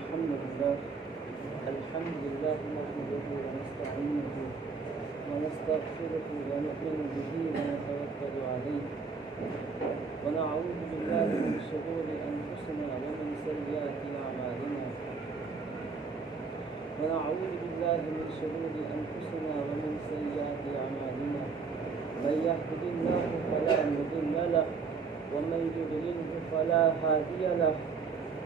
الحمد لله نحمده ونستعينه ونستغفره ونؤمن به ونتوكل عليه ونعوذ بالله من شرور أنفسنا ومن سيئات أعمالنا من يهده الله فلا مضل له ومن يضلله فلا هادي له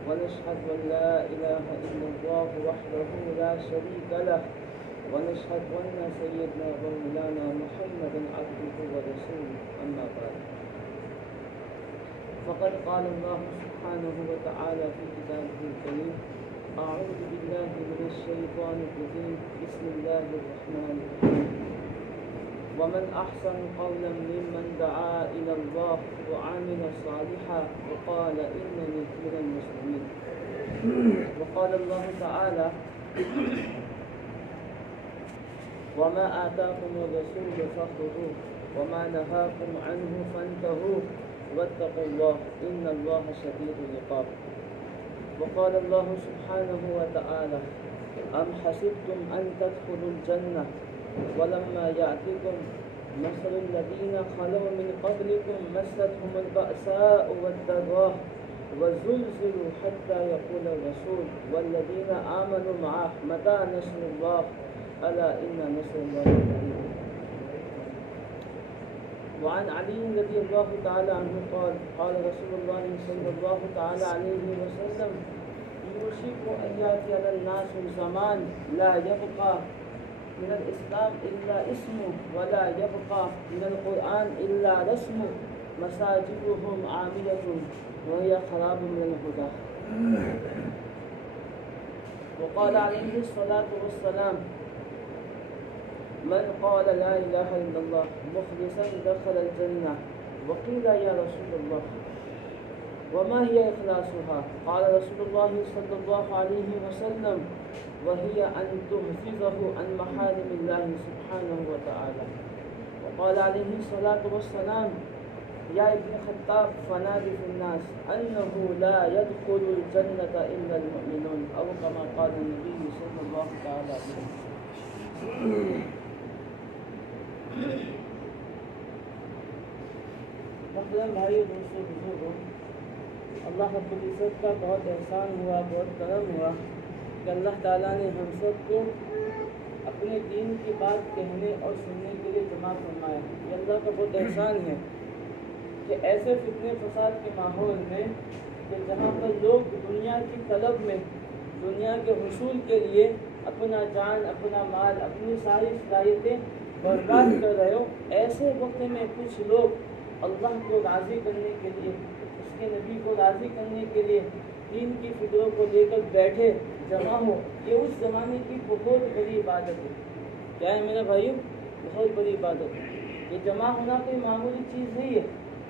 ونشهد أن لا إله إلا الله وحده لا شريك له ونشهد أن سيدنا ومولانا محمدا عبده ورسوله أما بعد فقد قال الله سبحانه وتعالى في كتابه الكريم أعوذ بالله من الشيطان الرجيم بسم الله الرحمن الرحيم ومن أحسن قولا ممن دعا إلى الله وعمل صالحا وقال إنني من المسلمين وقال الله تعالى وما آتاكم الرسول فخذوه وما نهاكم عنه فانتهوا واتقوا الله إن الله شديد العقاب وقال الله سبحانه وتعالى أم حسبتم أن تدخلوا الجنة ولما يأتكم مثل الذين خلوا من قبلكم مستهم البأساء والضراء وزلزلوا حتى يقول الرسول والذين آمنوا معه متى نصر الله ألا إن نصر الله قريب وعن علي رضي الله تعالى عنه قال رسول الله صلى الله تعالى عليه وسلم يوشك أن يأتي على الناس زمان لا يبقى من الإسلام إلا اسمه ولا يبقى من القرآن إلا رسمه مساجدهم عامية وهي خراب من الهدى وقال عليه الصلاة والسلام من قال لا إله إلا الله مخلصا دخل الجنة وقيل يا رسول الله وما هي إخلاصها قال رسول الله صلى الله عليه وسلم وهي أن تحفظه عن محارم الله سبحانه وتعالى وقال عليه الصلاة والسلام يا ابن خطاب فنادي في الناس أنه لا يدخل الجنة إلا المؤمنون أو كما قال النبي صلى الله تعالى عليه وسلم محترم بھائی دوستوں بزرگوں اللہ رب العزت کا بہت احسان ہوا بہت کرم ہوا کہ اللہ تعالیٰ نے ہم سب کو اپنے دین کی بات کہنے اور سننے کے لیے جمع فرمایا یہ اللہ کا بہت احسان ہے کہ ایسے فتنے فساد کے ماحول میں کہ جہاں پر لوگ دنیا کی طلب میں دنیا کے حصول کے لیے اپنا جان اپنا مال اپنی ساری صلاحیتیں برباد کر رہے ہو ایسے وقت میں کچھ لوگ اللہ کو راضی کرنے کے لیے اس کے نبی کو راضی کرنے کے لیے دین کی فکروں کو لے کر بیٹھے جمع ہو یہ اس زمانے کی بہت بڑی عبادت ہے کیا ہے میرے بھائیو بہت بڑی عبادت ہے یہ جمع ہونا کوئی معمولی چیز نہیں ہے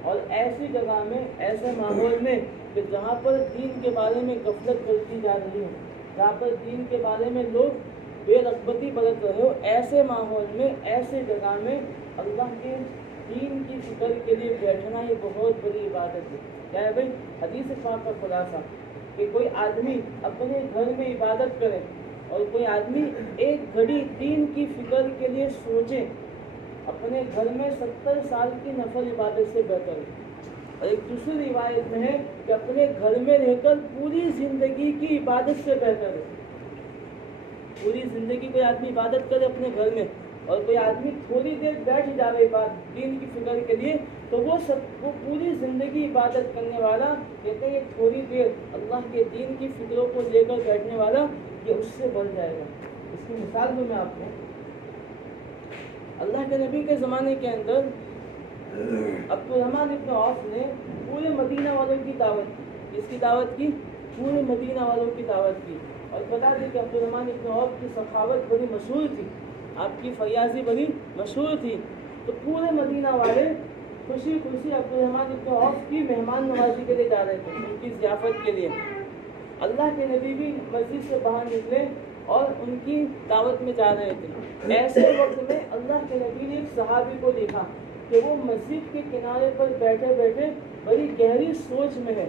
اور ایسی جگہ میں ایسے ماحول میں کہ جہاں پر دین کے بارے میں غفلت برتی جا رہی ہو جہاں پر دین کے بارے میں لوگ بے رغبتی برت رہے ہو ایسے ماحول میں ایسے جگہ میں اللہ کے دین کی فکر کے لیے بیٹھنا یہ بہت بڑی عبادت ہے کیا ہے بھائی حدیث پاک کا خلاصہ کہ کوئی آدمی اپنے گھر میں عبادت کرے اور کوئی آدمی ایک گھڑی دین کی فکر کے لیے سوچے اپنے گھر میں 70 سال کی نفل عبادت سے بہتر ہے اور ایک دوسری روایت میں ہے کہ اپنے گھر میں رہ کر پوری زندگی کی عبادت سے بہتر ہے پوری زندگی کوئی آدمی عبادت کرے اپنے گھر میں اور کوئی آدمی تھوڑی دیر بیٹھ جاوے دین کی فکر کے لیے تو وہ پوری زندگی عبادت کرنے والا کہتے ہیں یہ تھوڑی دیر اللہ کے دین کی فکروں کو لے کر بیٹھنے والا یہ اس سے بڑھ جائے گا اس کی مثال دوں میں آپ کو اللہ کے نبی کے زمانے کے اندر عبدالرحمن ابن عوف نے پورے مدینہ والوں کی دعوت کی اس کی دعوت کی پورے مدینہ والوں کی دعوت کی اور بتا دیں کہ عبدالرحمن ابن عوف کی سخاوت بڑی مشہور تھی آپ کی فیاضی بڑی مشہور تھی تو پورے مدینہ والے خوشی خوشی عبدالرحمن ابن عوف کی مہمان نوازی کے لیے جا رہے تھے ان کی ضیافت کے لیے اللہ کے نبی بھی مسجد سے باہر نکلے اور ان کی دعوت میں جا رہے تھے ایسے وقت میں اللہ کے نبی نے ایک صحابی کو دیکھا کہ وہ مسجد کے کنارے پر بیٹھے بیٹھے بڑی گہری سوچ میں ہے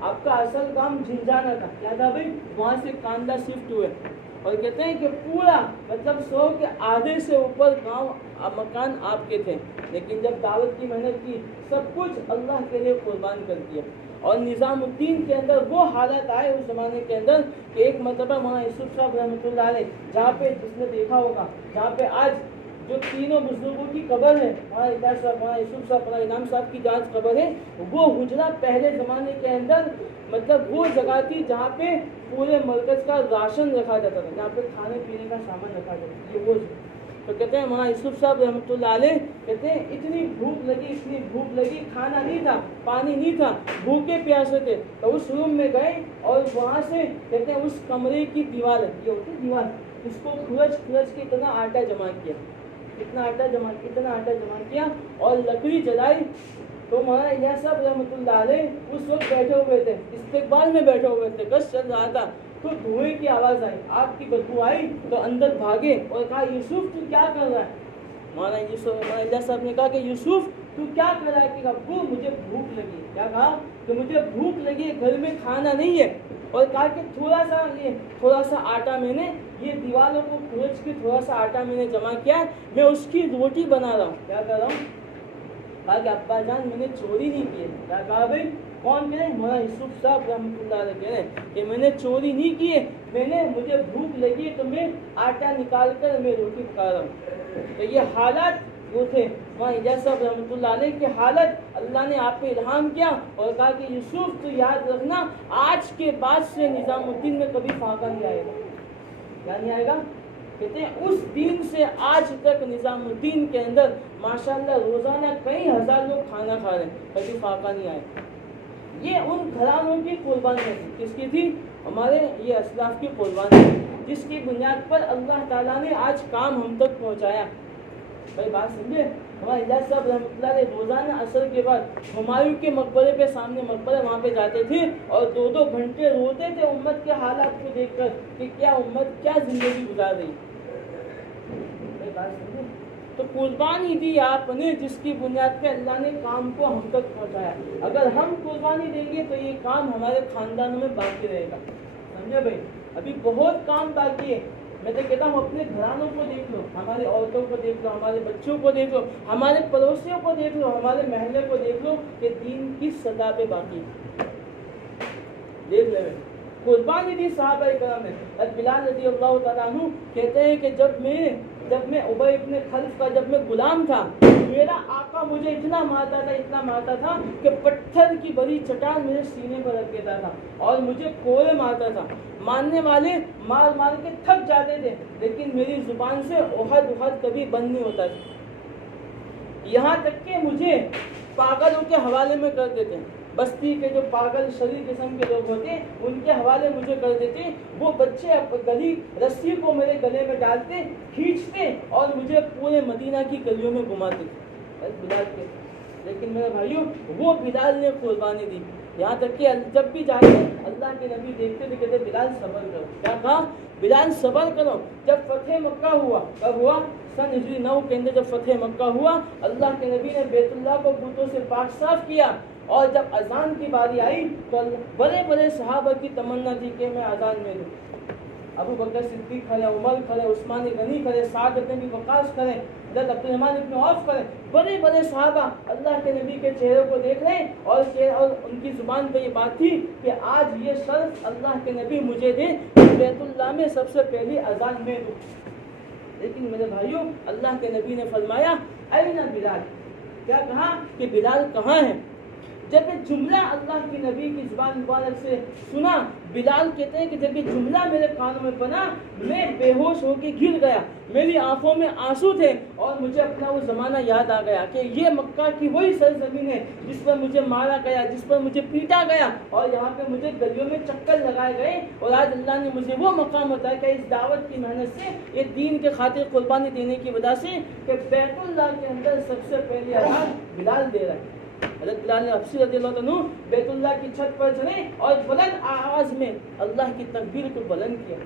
آپ کا اصل کام جھنجھانا تھا. کیا تھا بھائی؟ وہاں سے کاندھا شفٹ ہوئے اور کہتے ہیں کہ پورا مطلب 100 کے آدھے سے اوپر گاؤں مکان آپ کے تھے، لیکن جب دعوت کی محنت کی سب کچھ اللہ کے لیے قربان کر دیا. اور نظام الدین کے اندر وہ حالت آئے اس زمانے کے اندر کہ ایک مرتبہ وہاں یوسف صاحب رحمۃ اللہ علیہ، جہاں پہ جس نے دیکھا ہوگا جہاں پہ آج جو تینوں بزرگوں کی قبر ہے، وہاں الیاس صاحب، وہاں یوسف صاحب، وہاں انعام صاحب کی جہاں قبر ہے، وہ حجرہ پہلے زمانے کے اندر مطلب وہ جگہ تھی جہاں پہ پورے مرکز کا راشن رکھا جاتا تھا، جہاں پہ کھانے پینے کا سامان رکھا جاتا تھا. یہ وہ تو کہتے ہیں وہاں یوسف صاحب رحمۃ اللہ علیہ کہتے ہیں اتنی بھوک لگی، کھانا نہیں تھا، پانی نہیں تھا، بھوکے پیاسے تھے. تو اس روم میں گئے اور وہاں سے کہتے ہیں اس کمرے کی دیوار، یہ ہوتی دیوار، اس کو کھرچ کے اتنا آٹا جمع کیا اور لکڑی جلائی. تو مولانا الیاس صاحب رحمۃ اللہ علیہ اس وقت بیٹھے ہوئے تھے، استقبال میں بیٹھے ہوئے تھے، گشت چل رہا تھا. تو دھوئیں کی آواز آئی، آگ کی بدبو آئی تو اندر بھاگے اور کہا یوسف تو کیا کر رہا ہے؟ مولانا الیاس صاحب نے کہا کہ یوسف تو کیا کر رہا ہے؟ کہ ابو مجھے بھوک لگی. کیا کہا؟ کہ مجھے بھوک لگی ہے، گھر میں کھانا نہیں ہے. اور کہا کہ تھوڑا سا آٹا میں نے یہ دیواروں کو کھرچ کے تھوڑا سا آٹا میں نے جمع کیا، میں اس کی روٹی بنا رہا ہوں. کیا کر رہا ہوں؟ کہا کہ ابا جان میں نے چوری نہیں کی ہے. کیا کہا بھائی؟ کون کہہ رہے ہیں؟ مولانا یوسف صاحب رحمۃ اللہ علیہ کہہ رہے ہیں کہ میں نے چوری نہیں کی ہے، مجھے بھوک لگی ہے تو میں آٹا نکال کر میں روٹی پکا رہا ہوں. تو یہ حالات وہ تھے وہاں الیاس صاحب رحمۃ اللہ علیہ کی حالت. اللہ نے آپ پہ الہام کیا اور کہا کہ یوسف تو یاد رکھنا آج کے بعد سے نظام الدین میں کبھی فاقہ نہیں آئے گا. کیا نہیں آئے گا؟ کہتے ہیں اس دن سے آج تک نظام الدین کے اندر ماشاءاللہ روزانہ کئی ہزار لوگ کھانا کھا رہے ہیں، کبھی فاقہ نہیں آئے. یہ ان گھرانوں کی قربانی تھی. کس کی تھی؟ ہمارے یہ اسلاف کی قربانی تھی، جس کی بنیاد پر اللہ تعالیٰ نے آج کام ہم تک پہنچایا. بھائی بات سمجھے؟ ہمارے الیاس صاحب رحمۃ اللہ علیہ روزانہ عصر کے بعد ہمایوں کے مقبرے پہ، سامنے مقبرہ، وہاں پہ جاتے تھے اور 2 گھنٹے روتے تھے امت کے حالات کو دیکھ کر کہ کیا امت کیا زندگی گزار رہی. تو قربانی دی آپ نے جس کی بنیاد پہ اللہ نے کام کو ہم تک پہنچایا. اگر ہم قربانی دیں گے تو یہ کام ہمارے خاندانوں میں باقی رہے گا. سمجھے بھائی؟ ابھی بہت کام باقی ہے. میں تو کہتا ہوں اپنے گھرانوں کو دیکھ لو، ہماری عورتوں کو دیکھ لو، ہمارے بچوں کو دیکھ لو، ہمارے پڑوسیوں کو دیکھ لو، ہمارے محلے کو دیکھ لو کہ دین کی سطح پہ باقی دیکھ لے. قربانی دی صحابہ کرام نے. بلال رضی اللہ تعالیٰ عنہ کہتے ہیں کہ جب میں ابی ابن خلف کا جب میں غلام تھا، میرا آقا مجھے اتنا مارتا تھا کہ پتھر کی بڑی چٹان میرے سینے پر رکھ دیتا تھا اور مجھے کوڑے مارتا تھا. مارنے والے مار کے تھک جاتے تھے، لیکن میری زبان سے احد کبھی بند نہیں ہوتا تھا. یہاں تک کہ مجھے پاگلوں کے حوالے میں کر دیتے، بستی کے جو پاگل شریر قسم کے لوگ ہوتے ان کے حوالے مجھے کر دیتے. وہ بچے گلی رسی کو میرے گلے میں ڈالتے، کھینچتے اور مجھے پورے مدینہ کی گلیوں میں گھماتے بلال کے. لیکن میرے بھائیوں وہ بلال نے قربانی دی. یہاں تک کہ جب بھی جاتے اللہ کے نبی دیکھتے تھے کہتے بلال صبر کرو. کیا کہا؟ بلال صبر کرو. جب فتح مکہ ہوا، کب ہوا؟ سن ہجری 9 کے اندر جب فتح مکہ ہوا، اللہ کے نبی نے بیت اللہ کو بتوں سے پاک صاف کیا. اور جب اذان کی باری آئی تو بڑے بڑے صحابہ کی تمنا تھی کہ میں اذان میں دوں. ابو بکر صدیق کھڑے، عمر کھڑے، عثمان غنی کھڑے، سعد بن ابی وقاص کھڑے، حضرت عبد الرحمن بن عوف کھڑے. بڑے بڑے صحابہ اللہ کے نبی کے چہرے کو دیکھ رہے اور ان کی زبان پہ یہ بات تھی کہ آج یہ شرف اللہ کے نبی مجھے دے بیت اللہ میں سب سے پہلی اذان میں دوں. لیکن میرے بھائیوں اللہ کے نبی نے فرمایا اینا بلال. کیا کہا؟ کہ بلال کہاں ہے؟ جب یہ جملہ اللہ کی نبی کی زبان مبارک سے سنا، بلال کہتے ہیں کہ جب یہ جملہ میرے کانوں میں بنا میں بے ہوش ہو کے گر گیا. میری آنکھوں میں آنسو تھے اور مجھے اپنا وہ زمانہ یاد آ گیا کہ یہ مکہ کی وہی سرزمین ہے جس پر مجھے مارا گیا، جس پر مجھے پیٹا گیا اور یہاں پہ مجھے گلیوں میں چکر لگائے گئے. اور آج اللہ نے مجھے وہ مقام بتایا کہ اس دعوت کی محنت سے، یہ دین کے خاطر قربانی دینے کی وجہ سے کہ بیت اللہ کے اندر سب سے پہلی اذان بلال دے رہا ہے. حضرت بلال حبشی رضی اللہ عنہ بیت اللہ کی چھت پر چڑھے اور بلند آواز میں اللہ کی تکبیر کو بلند کیا.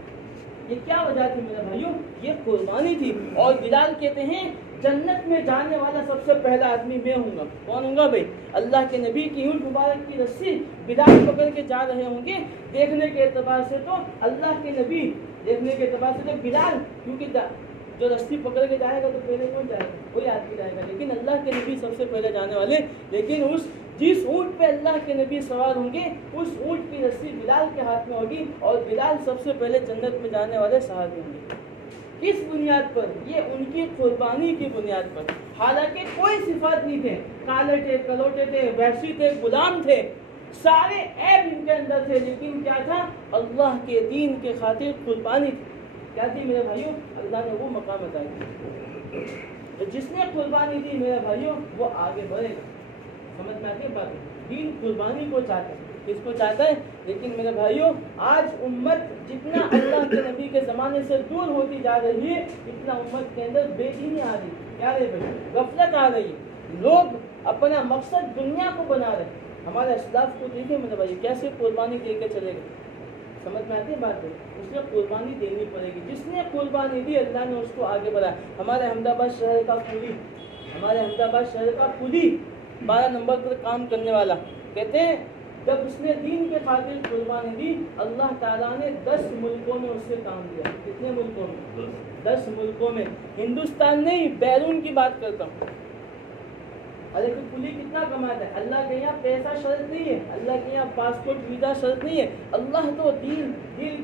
یہ کیا وجہ تھی میرے بھائیوں؟ یہ قربانی تھی. اور بلال کہتے ہیں جنت میں جانے والا سب سے پہلا آدمی میں ہوں گا. کون ہوں گا بھائی؟ اللہ کے نبی کی اونٹ مبارک کی رسی بلال پکڑ کے جا رہے ہوں گے. دیکھنے کے اعتبار سے تو اللہ کے نبی، دیکھنے کے اعتبار سے تو بلال، کیونکہ جو رسی پکڑ کے جائے گا تو پہلے کون جائے گا؟ وہی آدمی جائے گا. لیکن اللہ کے نبی سب سے پہلے جانے والے. لیکن جس اونٹ پہ اللہ کے نبی سوار ہوں گے اس اونٹ کی رسی بلال کے ہاتھ میں ہوگی، اور بلال سب سے پہلے جنت میں جانے والے صحابی ہوں گے. کس بنیاد پر؟ یہ ان کی قربانی کی بنیاد پر. حالانکہ کوئی صفات نہیں تھے، کالے تھے، کلوٹے تھے، وحشی تھے، غلام تھے، سارے عیب ان کے اندر تھے، لیکن کیا تھا؟ اللہ کے دین کے خاطر قربانی تھی. کیا تھی میرے بھائیوں؟ اللہ نے وہ مقام عطا کیا. جس نے قربانی دی میرے بھائیوں وہ آگے بڑھے گا. سمجھ میں آتی ہے بات؟ دین قربانی کو چاہتا ہے. کس کو چاہتا ہے؟ لیکن میرے بھائیوں آج امت جتنا اللہ کے نبی کے زمانے سے دور ہوتی جا رہی ہے اتنا امت کے اندر بے دینی آ رہی ہے. کیا رہے بھائی؟ غفلت آ رہی ہے. لوگ اپنا مقصد دنیا کو بنا رہے ہیں. ہمارے اسلاف کو دیکھیں میرے بھائی کیسے قربانی دے کے چلے گئے. سمجھ میں آتی ہے بات؟ اس نے قربانی دینی پڑے گی. جس نے قربانی دی اللہ نے اس کو آگے بڑھایا. ہمارے احمدآباد شہر کا پولی 12 نمبر پر کام کرنے والا کہتے ہیں جب اس نے دین کے خاطر قربانی دی اللہ تعالیٰ نے 10 ملکوں میں اس سے کام دیا. کتنے ملکوں میں؟ 10 ملکوں میں. ہندوستان نہیں، بیرون کی بات کرتا ہوں. ارے کہ پولی کتنا کماتا ہے؟ اللہ کے یہاں پیسہ شرط نہیں ہے، اللہ کے یہاں پاسپورٹ ویزا شرط نہیں ہے. اللہ تو دل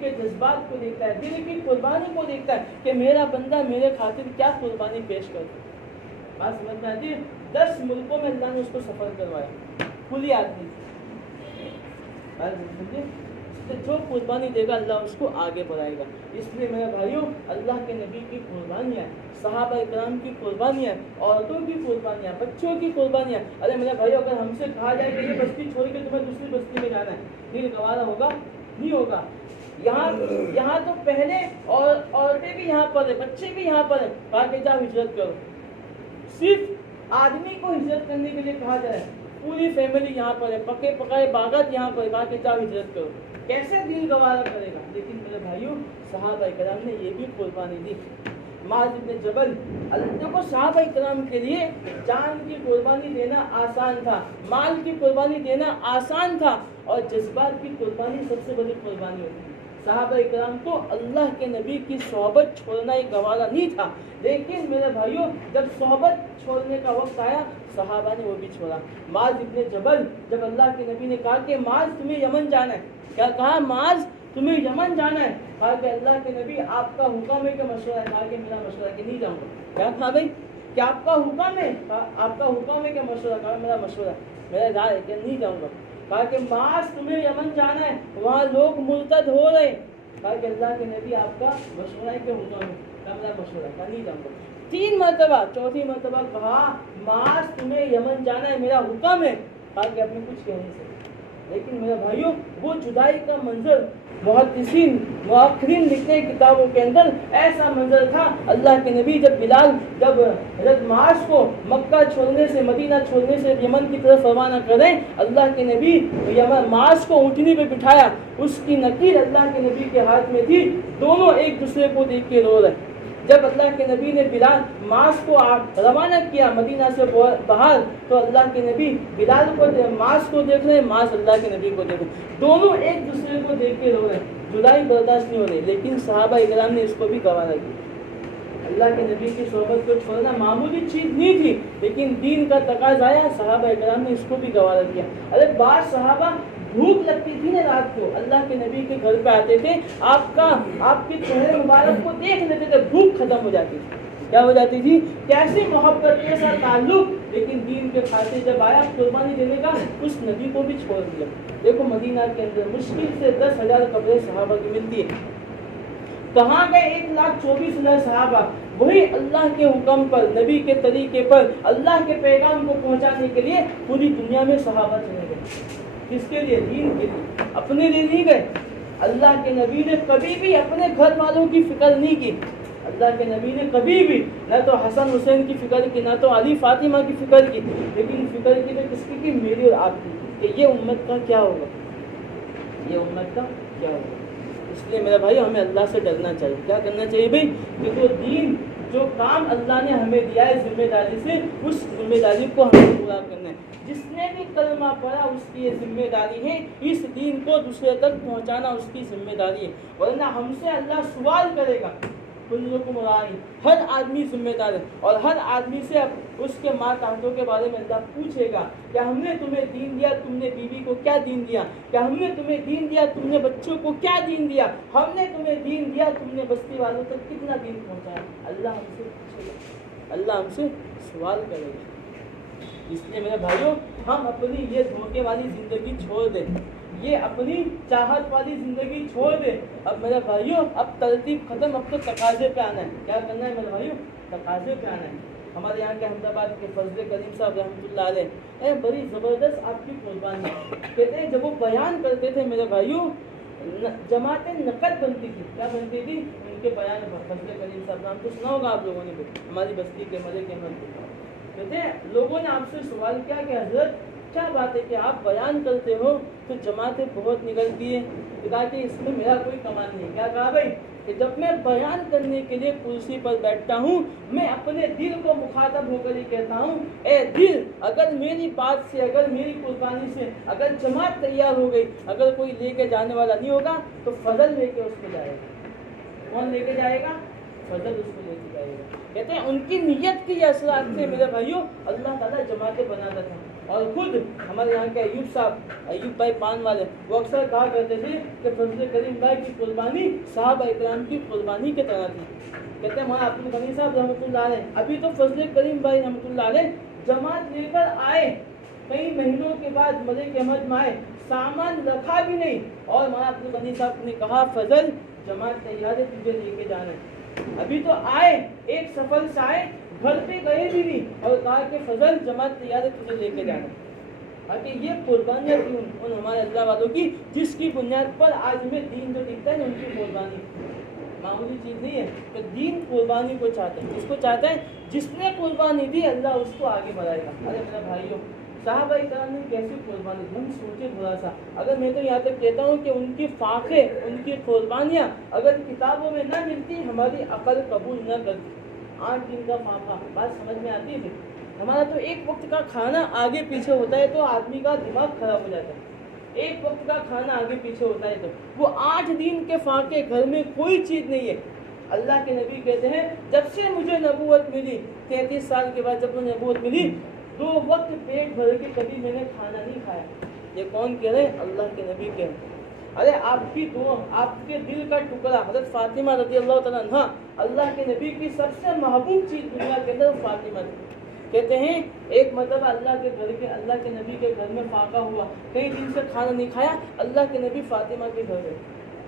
کے جذبات کو دیکھتا ہے، دل کی قربانی کو دیکھتا ہے کہ میرا بندہ میرے خاطر کیا قربانی پیش کرتا ہے. بات سمجھ میں آتی ہے؟ 10 ملکوں میں اللہ نے اس کو سفر کروایا. پولی آدمی جو قربانی دے گا اللہ اس کو آگے بڑھائے گا. اس لیے میرے بھائیوں اللہ کے نبی کی قربانیاں، صحابہ اکرام کی قربانیاں، عورتوں کی قربانیاں، بچوں کی قربانیاں. ارے میرے بھائیوں اگر ہم سے کہا جائے کہ یہ بستی چھوڑ کے تمہیں دوسری بستی میں جانا ہے، دل گوارا ہوگا؟ نہیں ہوگا. یہاں تو پہلے اور عورتیں بھی یہاں پر ہیں، بچے بھی یہاں پر ہیں، کہا کہ جاؤ ہجرت کرو. صرف آدمی کو ہجرت کرنے کے لیے کہا جائے، پوری فیملی یہاں پر ہے، پکے پکائے باغات یہاں پر، کہا کہ جاؤ ہجرت کرو. کیسے دل گوارا کرے گا؟ لیکن میرے بھائیوں صحابہ کرام نے یہ بھی قربانی دی. معاذ بن جبل، دیکھو صحابہ کرام کے لیے جان کی قربانی دینا آسان تھا، مال کی قربانی دینا آسان تھا، اور جذبات کی قربانی سب سے بڑی قربانی ہوتی ہے. صحابہ اکرام کو اللہ کے نبی کی صحبت چھوڑنا ایک گوارا نہیں تھا. لیکن میرے بھائیوں جب صحبت چھوڑنے کا وقت آیا صحابہ نے وہ بھی چھوڑا. معاذ ابن جبل، جب اللہ کے نبی نے کہا کہ معاذ تمہیں یمن جانا ہے، کیا کہا؟ معاذ تمہیں یمن جانا ہے. کہا کہ اللہ کے نبی آپ کا حکم ہے کہ مشورہ ہے. کہا کہ میرا مشورہ ہے کہ نہیں جاؤں گا. کیا کہا بھائی؟ کیا آپ کا حکم ہے؟ آپ کا حکم ہے کہ مشورہ؟ کہا میرا مشورہ ہے، میرا رائے ہے کہ نہیں جاؤں گا. کہا کہ معاذ تمہیں یمن جانا ہے، وہاں لوگ مرتد ہو رہے. کہا کہ اللہ کے نبی آپ کا مشورہ ہے کہ حکم ہے؟ کہا میرا مشورہ ہے. کہا نہیں جاؤں گا. 3 مرتبہ، چوتھی مرتبہ کہا معاذ تمہیں یمن جانا ہے، میرا حکم ہے. کہا کہ اپنے کچھ کہہ نہیں سکتے. لیکن میرے بھائیوں وہ جدائی کا منظر محدثین مؤخرین لکھتے ہیں کتابوں کے اندر ایسا منظر تھا. اللہ کے نبی جب حضرت معاذ کو مکہ چھوڑنے سے، مدینہ چھوڑنے سے یمن کی طرف روانہ کریں، اللہ کے نبی معاذ کو اونٹنی پہ بٹھایا، اس کی نکیر اللہ کے نبی کے ہاتھ میں تھی، دونوں ایک دوسرے کو دیکھ کے رو رہے. جب اللہ کے نبی نے معاذ کو روانہ کیا مدینہ سے باہر، تو اللہ کے نبی بلال کو معاذ کو دیکھ رہے، معاذ اللہ کے نبی کو دیکھ رہے، دونوں ایک دوسرے کو دیکھ کے رو رہے. جدائی برداشت نہیں ہو رہی. لیکن صحابہ اکرام نے اس کو بھی گوارا کیا. اللہ کے نبی کی صحبت کو چھوڑنا معمولی چیز نہیں تھی، لیکن دین کا تقاضا آیا، صحابہ اکرام نے اس کو بھی گوارا کیا. ارے بعض صحابہ بھوک لگتی تھی نا رات کو، اللہ کے نبی کے گھر پہ آتے تھے، آپ کے چہرے مبارک کو دیکھ لیتے تھے، بھوک ختم ہو جاتی تھی. کیا ہو جاتی تھی؟ کیسی محبت کے ساتھ تعلق. لیکن دین کے خاطر جب آیا قربانی دینے کا، اس نبی کو بھی چھوڑ دیا. دیکھو مدینہ کے اندر مشکل سے 10,000 قبریں صحابہ کی ملتی ہے. کہاں گئے 1,24,000 صحابہ؟ وہی اللہ کے حکم پر، نبی کے طریقے پر، اللہ کے پیغام کو پہنچانے کے لیے پوری دنیا میں صحابہ چلے گئے. کس کے لیے؟ دین کے لیے. اپنے لیے نہیں گئے. اللہ کے نبی نے کبھی بھی اپنے گھر والوں کی فکر نہیں کی. اللہ کے نبی نے کبھی بھی نہ تو حسن حسین کی فکر کی، نہ تو علی فاطمہ کی فکر کی، لیکن فکر کی تو کس کی؟ میری اور آپ کی، کہ یہ امت کا کیا ہوگا، یہ امت کا کیا ہوگا. اس لیے میرے بھائی ہمیں اللہ سے ڈرنا چاہیے. کیا کرنا چاہیے بھائی؟ کہ وہ دین جو کام اللہ نے ہمیں دیا ہے ذمہ داری سے، اس ذمہ داری کو ہمیں پورا کرنا ہے۔ جس نے بھی کلمہ پڑھا اس کی یہ ذمہ داری ہے، اس دین کو دوسرے تک پہنچانا اس کی ذمہ داری ہے، ورنہ ہم سے اللہ سوال کرے گا۔ کلکم راعٍ، ہر آدمی ذمہ دار ہے، اور ہر آدمی سے اس کے ماتحتوں کے بارے میں اللہ پوچھے گا، کیا ہم نے تمہیں دین دیا، تم نے بیوی کو کیا دین دیا؟ کیا ہم نے تمہیں دین دیا، تم نے بچوں کو کیا دین دیا؟ ہم نے تمہیں دین دیا، تم نے بستی والوں تک کتنا دین پہنچایا؟ اللہ ہم سے پوچھے گا، اللہ ہم سے سوال کرے گا۔ اس لیے میرے بھائیوں، ہم اپنی یہ دھوکے والی زندگی چھوڑ دیں، یہ اپنی چاہت والی زندگی چھوڑ دیں۔ اب میرے بھائیوں، اب ترتیب ختم، اب تو تقاضے پہ آنا ہے۔ کیا کرنا ہے میرے بھائیوں؟ تقاضے پہ آنا ہے۔ ہمارے یہاں کے احمدآباد کے فضل کریم صاحب رحمۃ اللہ علیہ، بڑی زبردست آپ کی قربانی کہتے ہیں، جب وہ بیان کرتے تھے میرے بھائیوں، جماعتیں نقد بنتی تھی۔ کیا بنتی تھی؟ ان کے بیان فضل کریم صاحب، نام تو سنا ہوگا آپ لوگوں نے، ہماری بستی کے ملک احمد کہتے ہیں، لوگوں نے آپ سے سوال کیا کہ حضرت کیا بات ہے کہ آپ بیان کرتے ہو تو جماعتیں بہت نکلتی ہیں؟ کہا کہ اس میں میرا کوئی کمال نہیں۔ کیا کہا بھائی؟ کہ جب میں بیان کرنے کے لیے کرسی پر بیٹھتا ہوں، میں اپنے دل کو مخاطب ہو کر ہی کہتا ہوں، اے دل، اگر میری بات سے، اگر میری قربانی سے اگر جماعت تیار ہو گئی، اگر کوئی لے کے جانے والا نہیں ہوگا تو فضل لے کے اس کو جائے گا۔ کون لے کے جائے گا؟ فضل اس کو لے کے جائے گا۔ کہتے ہیں ان کی نیت کی اثرات سے میرے بھائیوں اللہ تعالیٰ جماعتیں بناتا تھا۔ اور خود ہمارے یہاں کے ایوب صاحب، ایوب بھائی پان والے، وہ اکثر کہا کرتے تھے کہ فضل کریم بھائی کی قربانی صحابہ اکرام کی قربانی کی طرح تھی۔ کہتے ہیں مولانا عبد الغنی صاحب رحمۃ اللہ علیہ، ابھی تو فضل کریم بھائی رحمۃ اللہ علیہ جماعت لے کر آئے، کئی مہینوں کے بعد ملک احمد میں آئے، سامان رکھا بھی نہیں، اور مولانا عبد الغنی صاحب نے کہا فضل جماعت تیار ہے، تجھے لے کے جانا ہے۔ ابھی تو آئے، ایک سفر سے آئے، گھر پہ گئے بھی نہیں، اور کہا کہ فضل جماعت تیار ہے، تجھے لے کے جانا ہے۔ باقی یہ قربانیاں تھی ان ہمارے اللہ والوں کی، جس کی بنیاد پر آج ہمیں دین جو دکھتا ہے ان کی قربانی معمولی چیز نہیں ہے، کہ دین قربانی کو چاہتا ہے۔ کس کو چاہتا ہے؟ جس نے قربانی دی اللہ اس کو آگے بڑھائے گا۔ ارے میرے بھائیوں، صحابہ کرام نے کیسی قربانی دی، ہم سوچے تھوڑا سا۔ اگر میں تو یہاں تک کہتا ہوں کہ ان کی فاقے، ان کی قربانیاں اگر کتابوں میں نہ ملتی، ہماری عقل قبول نہ کرتی۔ 8 دن کا فاقہ، بات سمجھ میں آتی ہے؟ ہمارا تو ایک وقت کا کھانا آگے پیچھے ہوتا ہے تو آدمی کا دماغ خراب ہو جاتا ہے۔ ایک وقت کا کھانا آگے پیچھے ہوتا ہے تو وہ 8 دن کے فاقے، گھر میں کوئی چیز نہیں ہے۔ اللہ کے نبی کہتے ہیں جب سے مجھے نبوت ملی، 33 سال کے بعد جب مجھے نبوت ملی، 2 وقت پیٹ بھر کے کبھی میں نے کھانا نہیں کھایا۔ یہ کون کہہ رہے ہیں؟ اللہ کے نبی کہہ رہے ہیں۔ ارے آپ کی دعا، آپ کے دل کا ٹکڑا حضرت فاطمہ رضی اللہ تعالیٰ عنہا، اللہ کے نبی کی سب سے محبوب چیز دنیا کے اندر فاطمہ تھی۔ کہتے ہیں ایک مرتبہ اللہ کے نبی کے گھر میں فاقہ ہوا، کئی دن سے کھانا نہیں کھایا، اللہ کے نبی فاطمہ کے گھر گئے،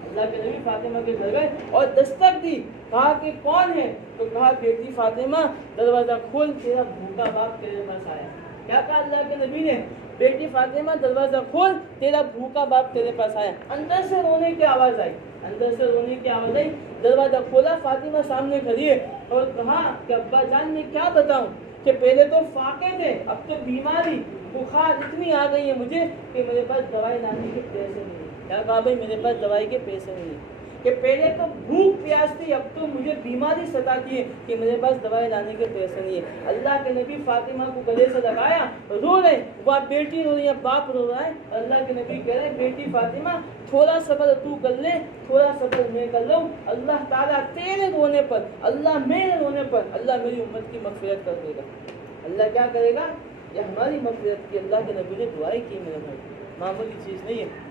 اللہ کے نبی فاطمہ کے گھر گئے اور دستک دی، کہا کہ کون ہے؟ تو کہا بیٹی فاطمہ دروازہ کھول، تیرا بھوکا باپ تیرے پاس آیا۔ کیا کہا اللہ کے نبی نے؟ بیٹی فاطمہ دروازہ کھول، تیرا بھوکا باپ تیرے پاس آیا۔ اندر سے رونے کی آواز آئی، اندر سے رونے کی آواز آئی، دروازہ کھولا، فاطمہ سامنے کھڑی ہے اور کہا کہ ابا جان میں کیا بتاؤں کہ پہلے تو فاقے تھے، اب تو بیماری بخار اتنی آ گئی ہے مجھے کہ میرے پاس دوائی لانے کے پیسے نہیں ہیں۔ کیا کہا بھائی؟ میرے پاس دوائی کے پیسے نہیں ہیں، کہ پہلے تو بھوک پیاس تھی، اب تو مجھے بیماری ستاتی ہے کہ میرے پاس دوائی لانے کے پیسے نہیں ہے۔ اللہ کے نبی فاطمہ کو گلے سے لگایا، رو رہے، وہ بیٹی رو رہی ہے، باپ رو رہا ہے۔ اللہ کے نبی کہہ رہے ہیں بیٹی فاطمہ تھوڑا صبر تو کر لے، تھوڑا صبر میں کر لوں، اللہ تعالیٰ تیرے رونے پر، اللہ میرے رونے پر اللہ میری امت کی مغفرت کر دے گا۔ اللہ کیا کرے گا؟ یہ ہماری مغفرت کی اللہ کے نبی نے دعائیں کی میرے بھائی، معمولی چیز نہیں ہے۔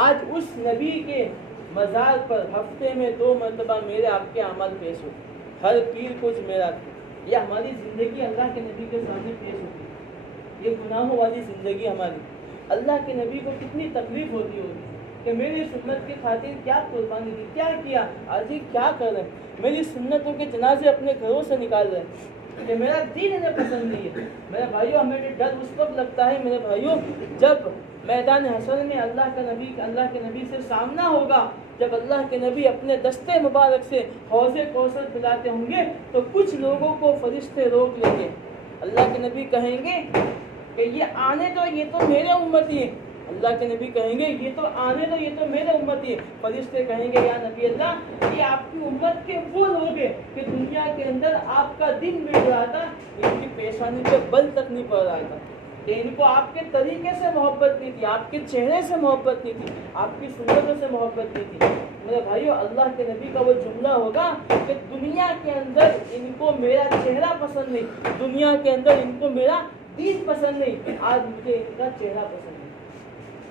آج اس نبی کے مزار پر ہفتے میں 2 مرتبہ میرے آپ کے اعمال پیش ہوتے، ہر پیر کو جمعرات، یہ ہماری زندگی اللہ کے نبی کے سامنے پیش ہوتی ہے۔ یہ گناہوں والی زندگی ہماری، اللہ کے نبی کو کتنی تکلیف ہوتی ہوگی کہ میری سنت کی خاطر کیا قربانی دی، کیا کیا، آج ہی کیا کر رہے ہیں، میری سنتوں کے جنازے اپنے گھروں سے نکال رہے ہیں کہ میرا دین انہیں پسند نہیں ہے۔ میرے بھائیوں، ہمیں ڈر اس وقت لگتا ہے میرے بھائیوں جب میدان حشر میں اللہ کے نبی سے سامنا ہوگا، جب اللہ کے نبی اپنے دستے مبارک سے حوض کوثر پلاتے ہوں گے تو کچھ لوگوں کو فرشتے روک لیں گے۔ اللہ کے نبی کہیں گے کہ یہ تو میرے امتی ہیں، اللہ کے نبی کہیں گے یہ تو آنے دو، یہ تو میرے امتی ہے۔ فرشتے کہیں گے یا نبی اللہ یہ آپ کی امت کے وہ لوگ ہیں کہ دنیا کے اندر آپ کا دن بیت رہا تھا، ان کی پیشانی پہ بل تک نہیں پڑ رہا تھا، کہ ان کو آپ کے طریقے سے محبت نہیں تھی، آپ کے چہرے سے محبت نہیں تھی، آپ کی سنتوں سے محبت نہیں تھی۔ میرے بھائیو اللہ کے نبی کا وہ جملہ ہوگا کہ دنیا کے اندر ان کو میرا چہرہ پسند نہیں، دنیا کے اندر ان کو میرا دین پسند نہیں، آج مجھے ان کا چہرہ پسند نہیں۔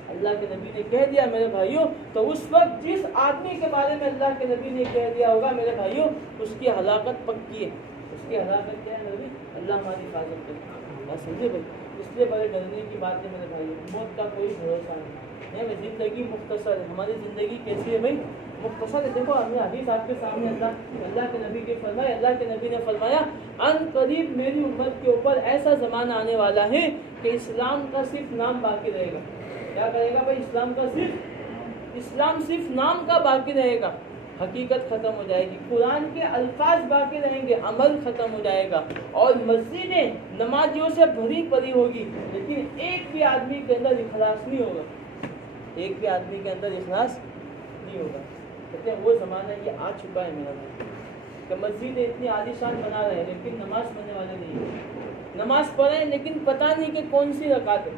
اللہ کے نبی نے کہہ دیا میرے بھائیوں، تو اس وقت جس آدمی کے بارے میں اللہ کے نبی نے کہہ دیا ہوگا میرے بھائیوں اس کی ہلاکت پکی ہے۔ اس کی ہلاکت کیا ہے نبی؟ اللہ ہماری حفاظت کرے، بات سمجھے بھائی؟ اس لیے بڑے ڈرنے کی بات ہے میرے بھائیوں، موت کا کوئی بھروسہ نہیں ہے، زندگی مختصر ہے۔ ہماری زندگی کیسی ہے بھائی؟ مختصر ہے۔ دیکھو ہمیں حدیث آپ کے سامنے اللہ کے نبی کے فرمایا، اللہ کے نبی نے فرمایا ان قریب میری امت کے اوپر ایسا زمانہ آنے والا ہے کہ اسلام کا صرف نام باقی رہے گا۔ کیا کرے گا بھائی؟ اسلام صرف نام کا باقی رہے گا، حقیقت ختم ہو جائے گی، قرآن کے الفاظ باقی رہیں گے، عمل ختم ہو جائے گا، اور مسجدیں نمازیوں سے بھری پڑی ہوگی، لیکن ایک بھی آدمی کے اندر اخلاص نہیں ہوگا، ایک بھی آدمی کے اندر اخلاص نہیں ہوگا۔ کہتے ہیں وہ زمانہ یہ آ چکا ہے میرا بھائی، کہ مسجدیں اتنی عالیشان بنا رہے ہیں لیکن نماز پڑھنے والے نہیں ہیں، نماز پڑھیں لیکن پتہ نہیں کہ کون سی رکعت ہے،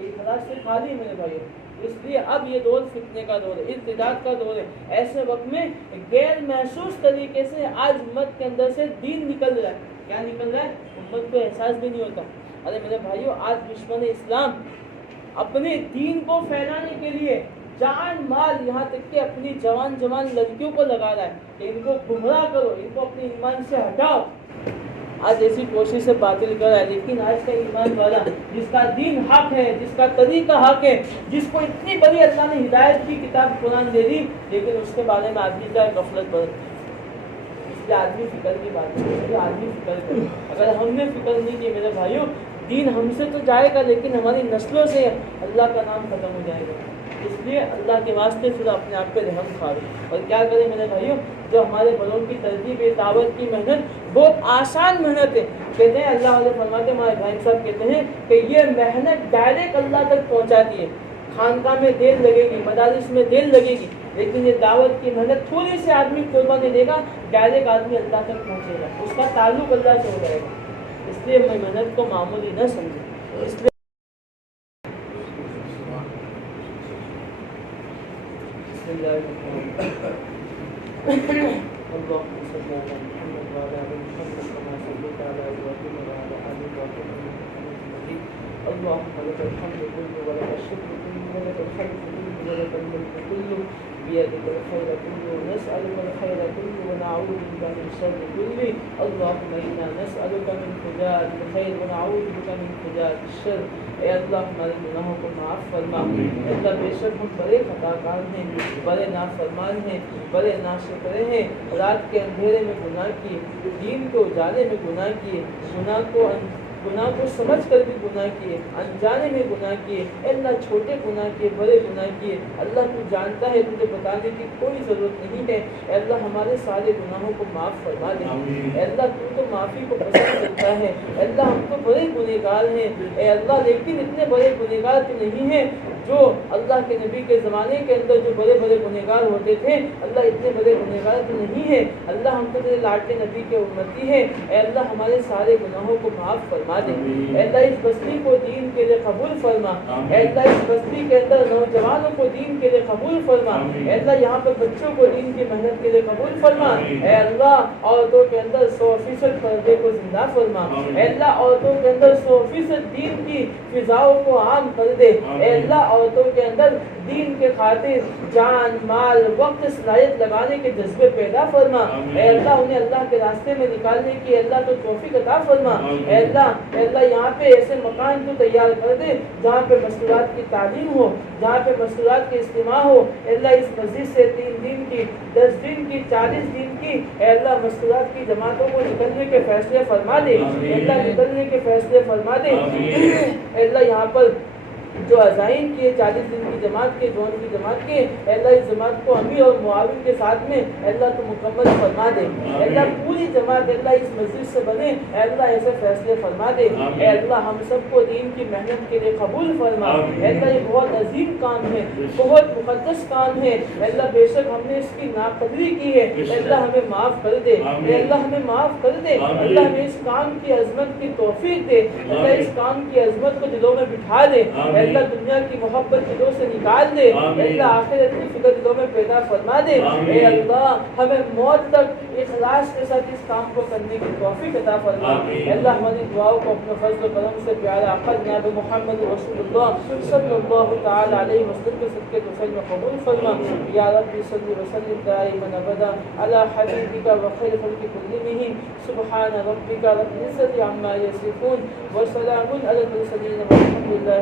یہ اخلاص سے خالی ہے میرے بھائی۔ اس لیے اب یہ دور فتنے کا دور ہے، ارتداد کا دور ہے۔ ایسے وقت میں غیر محسوس طریقے سے آج امت کے اندر سے دین نکل رہا ہے۔ کیا نکل رہا ہے؟ امت کو احساس بھی نہیں ہوتا۔ ارے میرے بھائیوں آج دشمن اسلام اپنے دین کو پھیلانے کے لیے جان مال یہاں تک کہ اپنی جوان لڑکیوں کو لگا رہا ہے کہ ان کو گمراہ کرو، ان کو اپنے ایمان سے ہٹاؤ۔ آج ایسی کوشش سے باطل کر رہا ہے، لیکن آج کا ایمان والا جس کا دین حق ہے، جس کا طریقہ حق ہے، جس کو اتنی بڑی اللہ نے ہدایت کی کتاب قرآن دے دی، لیکن اس کے بارے میں آدمی کا غفلت برت، اس لیے آدمی فکر کی بات ہے، آدمی فکر کرے۔ اگر ہم نے فکر نہیں کی میرے بھائیوں، دین ہم سے تو جائے گا لیکن ہماری نسلوں سے اللہ کا نام ختم ہو جائے گا۔ اس لیے اللہ کے واسطے پھر اپنے آپ پہ رحم کھارے، اور کیا کریں میرے بھائیوں، جو ہمارے بڑوں کی ترتیب دعوت کی محنت بہت آسان محنت ہے۔ کہتے ہیں اللہ والے فرماتے ہیں، ہمارے بھائی صاحب کہتے ہیں کہ یہ محنت ڈائریکٹ اللہ تک پہنچاتی ہے۔ خانقاہ میں دیر لگے گی، مدارس میں دیر لگے گی، لیکن یہ دعوت کی محنت تھوڑی سے آدمی قربانی دے گا، ڈائریکٹ آدمی اللہ تک پہنچے گا، اس کا تعلق اللہ سے ہو جائے گا۔ اس لیے میں محنت کو معمولی نہ سمجھے۔ اس لیے اللهم لك الحمد كله ولك الشكر كله ولك الخلق كله ولك الملك كله بيدك الخير كله نسألك الخير كله ونعوذ بك من شر كله اللهم إنا نسألك من فجاءة الخير ونعوذ بك من فجاءة الشر۔ اے اللہ ہمارے گناہوں کو معاف فرما۔ اے اللہ بے شک ہم بڑے خطا کار ہیں، بڑے نافرمان ہیں، بڑے ناشکرے ہیں، رات کے اندھیرے میں گناہ کیے، دین کے اجالے میں گناہ کیے، گناہ کو سمجھ کر بھی گناہ کیے، انجانے میں گناہ کیے، اے اللہ چھوٹے گناہ کیے، بڑے گناہ کیے۔ اللہ تو جانتا ہے، تجھے بتانے کی کوئی ضرورت نہیں ہے۔ اے اللہ ہمارے سارے گناہوں کو معاف فرما دے۔ اے اللہ تو معافی کو پسند کرتا ہے۔ اے اللہ ہم تو بڑے گنہگار ہیں اے اللہ، لیکن اتنے بڑے گنہگار تو نہیں ہیں جو اللہ کے نبی کے زمانے کے اندر جو بڑے بڑے گنہگار ہوتے تھے۔ اللہ اتنے بڑے گنہگار تو نہیں ہیں۔ اللہ ہم تو تیرے لاڈلے نبی کے امتی ہیں۔ اے اللہ ہمارے سارے گناہوں کو معاف فرما دے۔ اے اللہ اس بستی کو دین کے لیے قبول فرما۔ اے اللہ اس بستی کے اندر نوجوانوں کو دین کے لیے قبول فرما۔ اے اللہ یہاں پر بچوں کو دین کی محنت کے لیے قبول فرما۔ اے اللہ عورتوں کے اندر 100% پردے کو زندہ فرما۔ اے اللہ عورتوں کے اندر 100% دین کی فضاؤں کو عام کر دے۔ اے اللہ عورتوں کے اندر دین کے خاطر جان مال وقت صلاحیت لگانے کے جذبے پیدا فرما۔ اے اللہ انہیں اللہ کے راستے میں نکالنے کی اللہ تو توفیق عطا فرما۔ اے اللہ یہاں پہ ایسے مکان تو تیار کر دے جہاں پہ مسئولات کی تعلیم ہو، جہاں پہ مسئولات کی اجتماع ہو۔ اے اللہ اس مسجد سے 3 دن کی 10 دن کی 40 دن کی اے اللہ مسئولات کی جماعتوں کو نکلنے کے فیصلے فرما دے۔ اے اللہ نکلنے کے فیصلے فرما دے۔ اے اللہ یہاں پر جو عزائم کیے 40 دن کی جماعت کے، جون کی جماعت کے، اے اللہ اس جماعت کو امیر اور معاون کے ساتھ میں اے اللہ تو مکمل فرما دے، اے اللہ پوری جماعت اے اللہ اس مسجد سے بنے، اے اللہ ایسے فیصلے فرما دے، اے اللہ ہم سب کو دین کی محنت کے لیے قبول فرما، اے اللہ یہ بہت عظیم کام ہے، بہت مقدس کام ہے، اے اللہ بے شک ہم نے اس کی ناقدری کی ہے، اے اللہ ہمیں معاف کر دے، اے اللہ ہمیں معاف کر دے، اللہ ہمیں اس کام کی عظمت کی توفیق دے، اللہ اس کام کی عظمت کو دلوں میں بٹھا دے، اے اللہ دنیا کی محبت دلوں سے نکال دے، اے اللہ آخرت کی فکر دلوں میں پیدا فرما دے، اے اللہ ہمیں موت تک اخلاص کے ساتھ اس کام کو کرنے کی توفیق عطا فرما، اے اللہ ہماری دعاؤں کو اپنے فضل و کرم سے پیارے آقا جناب محمد رسول اللہ صلی اللہ تعالی علیہ وسلم کے صدقے توفیق میں قبول فرما، یا رب صلی وسلم دائما ابدا علی حبیبک وخیر خلق کلہم، سبحان ربک رب العزۃ عما یصفون وسلام علی المرسلین والحمد للہ